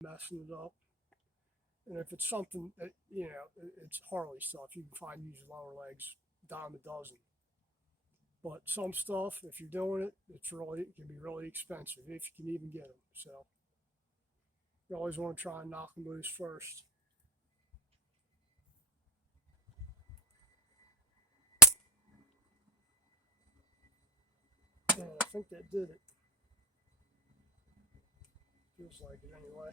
messing it up. And if it's something that, you know, it's Harley stuff, you can find used lower legs dime a dozen. But some stuff, if you're doing it, it can be really expensive if you can even get them. So you always want to try and knock them loose first. And I think that did it. Feels like it anyway.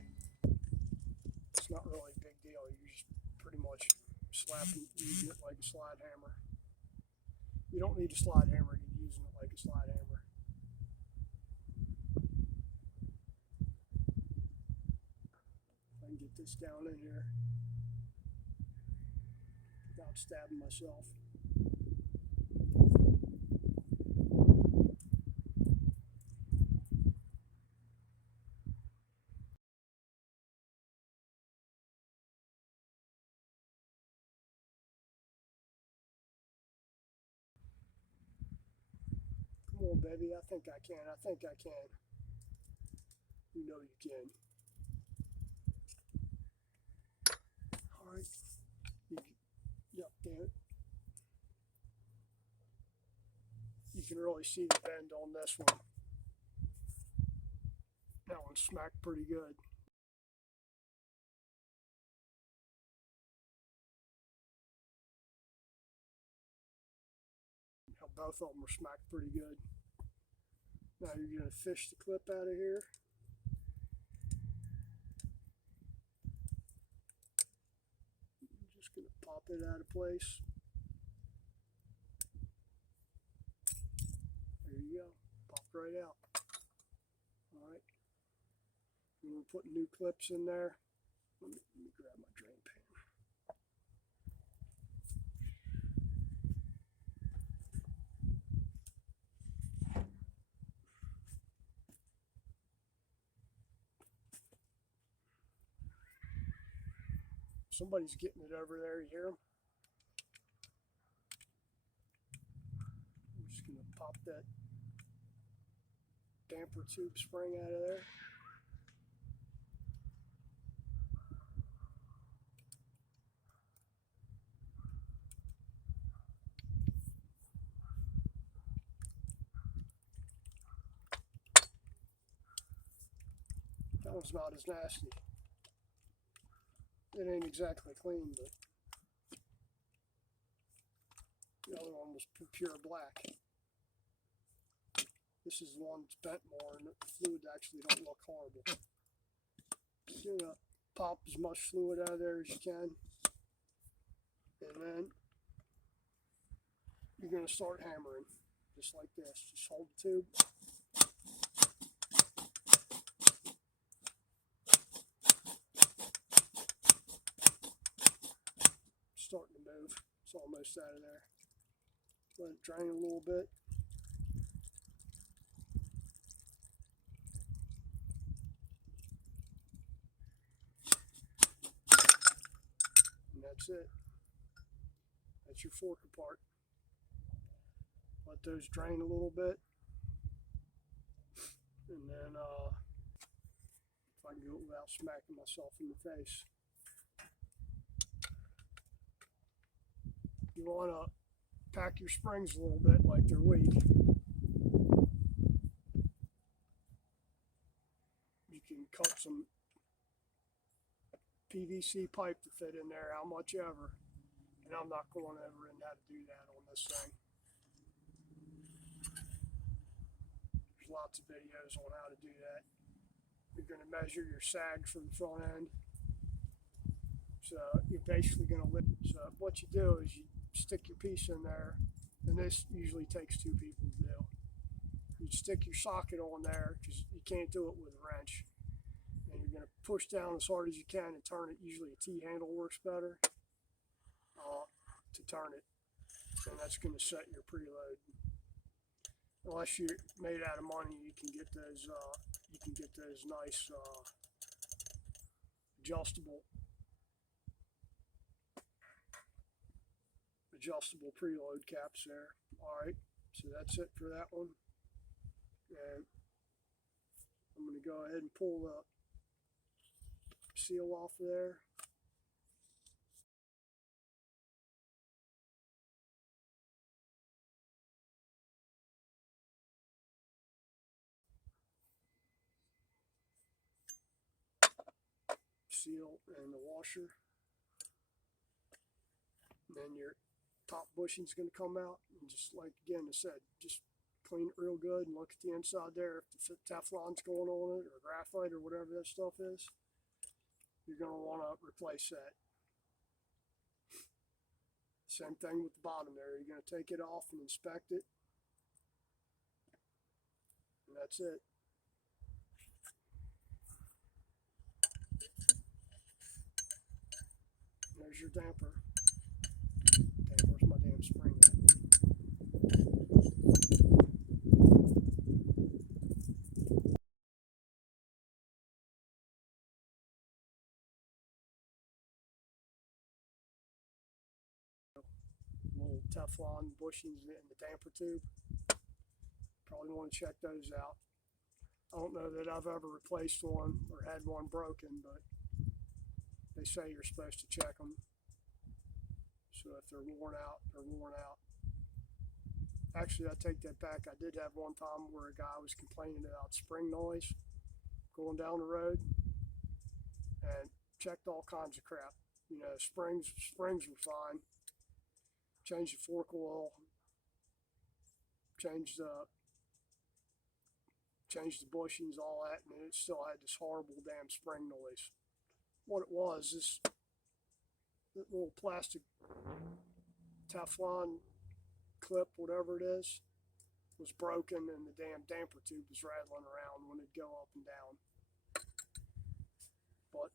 It's not really a big deal. You just pretty much using it like a slide hammer. You don't need a slide hammer, you're using it like a slide hammer. If I can get this down in here without stabbing myself. Come on, baby. I think I can. I think I can. You know you can. All right. Yep, damn it. You can really see the bend on this one. That one smacked pretty good. Now both of them are smacked pretty good. Now you're going to fish the clip out of here. I'm just going to pop it out of place. There you go. Popped right out. Alright. And we're putting new clips in there. Let me grab my drain pan. Somebody's getting it over there, you hear them? I'm just going to pop that damper tube spring out of there. That one's not as nasty. It ain't exactly clean, but the other one was pure black. This is the one that's bent more, and the fluid actually don't look horrible. You're gonna pop as much fluid out of there as you can, and then you're gonna start hammering, just like this. Just hold the tube. Starting to move. It's almost out of there. Let it drain a little bit. And that's it. That's your fork apart. Let those drain a little bit. And then if I can do it without smacking myself in the face. You want to pack your springs a little bit like they're weak. You can cut some PVC pipe to fit in there, how much ever. And I'm not going over into how to do that on this thing. There's lots of videos on how to do that. You're going to measure your sag from the front end. So you're basically going to lift. So what you do is you stick your piece in there, and this usually takes two people to do. You stick your socket on there because you can't do it with a wrench, and you're going to push down as hard as you can and turn it. Usually a T-handle works better to turn it, and that's going to set your preload. Unless you're made out of money, you can get those nice adjustable preload caps there. Alright, so that's it for that one. And I'm going to go ahead and pull the seal off of there. Seal and the washer. And then your top bushing is going to come out, and just like again I said, just clean it real good and look at the inside there. If the Teflon's going on it or graphite or whatever that stuff is, you're going to want to replace that. Same thing with the bottom there. You're going to take it off and inspect it, and that's it. There's your damper. Damn, where's my damn spring at? Little Teflon bushings in the damper tube. Probably want to check those out. I don't know that I've ever replaced one or had one broken, but they say you're supposed to check them. So if they're worn out, they're worn out. Actually, I take that back. I did have one time where a guy was complaining about spring noise going down the road, and checked all kinds of crap. You know, springs were fine. Changed the fork oil, changed the bushings, all that, and it still had this horrible damn spring noise. What it was, this little plastic Teflon clip, whatever it is, was broken, and the damn damper tube was rattling around when it'd go up and down. But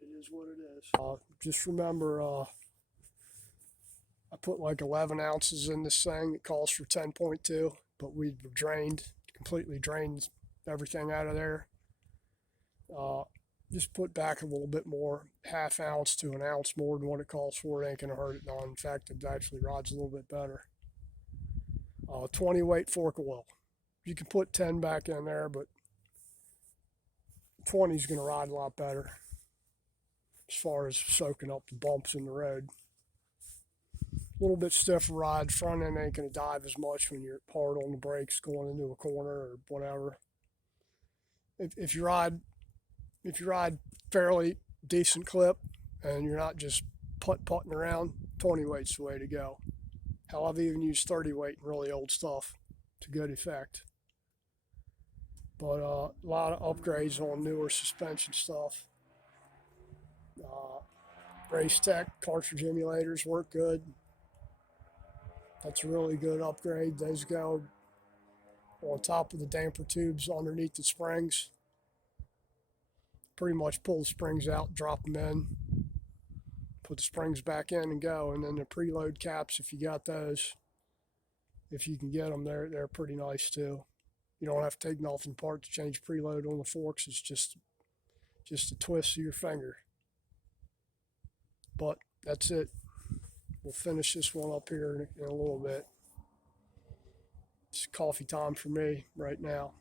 it is what it is. Just remember, I put like 11 ounces in this thing. It calls for 10.2, but we completely drained everything out of there. Just put back a little bit more, ½ ounce to an ounce more than what it calls for. It ain't going to hurt it none. In fact, it actually rides a little bit better. 20 weight fork oil. You can put 10 back in there, but 20 is going to ride a lot better as far as soaking up the bumps in the road. A little bit stiffer ride. Front end ain't going to dive as much when you're hard on the brakes going into a corner or whatever. If you ride fairly decent clip and you're not just putting around, 20 weight's the way to go. Hell, I've even used 30 weight in really old stuff to good effect. But a lot of upgrades on newer suspension stuff. Race Tech cartridge emulators work good. That's a really good upgrade. Those go on top of the damper tubes underneath the springs. Pretty much pull the springs out, drop them in, put the springs back in and go. And then the preload caps, if you got those, if you can get them, they're pretty nice too. You don't have to take nothing apart to change preload on the forks. It's just a twist of your finger. But that's it. We'll finish this one up here in a little bit. It's coffee time for me right now.